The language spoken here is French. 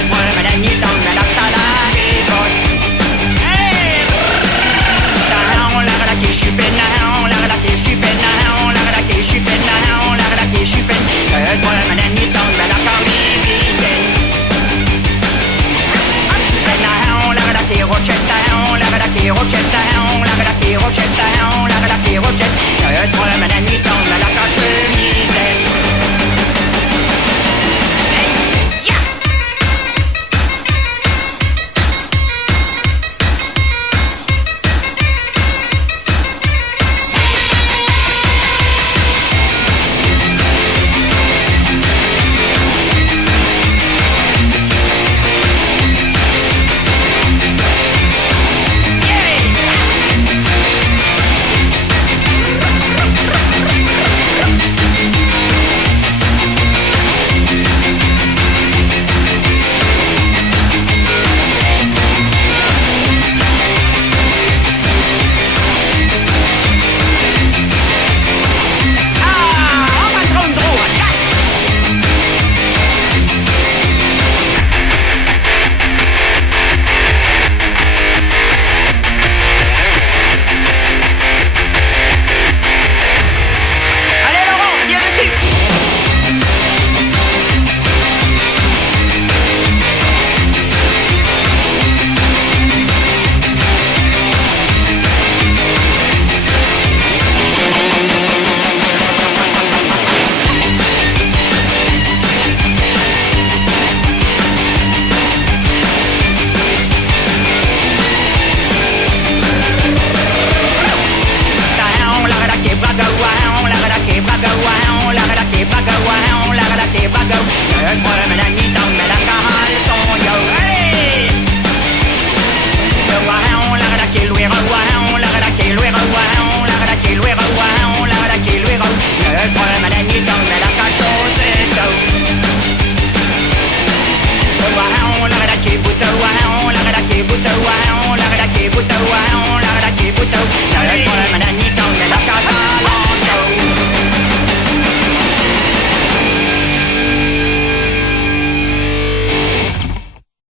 se promène à mi-temps, mais la salade des bottes. Hey! La je suis peinard, la je suis peinard, la je suis peinard, la je suis peinard. Se promène à mi-temps, mais la caribéenne. Peinard, la rochette, se promène à mi-temps, mais la cache-mitaine.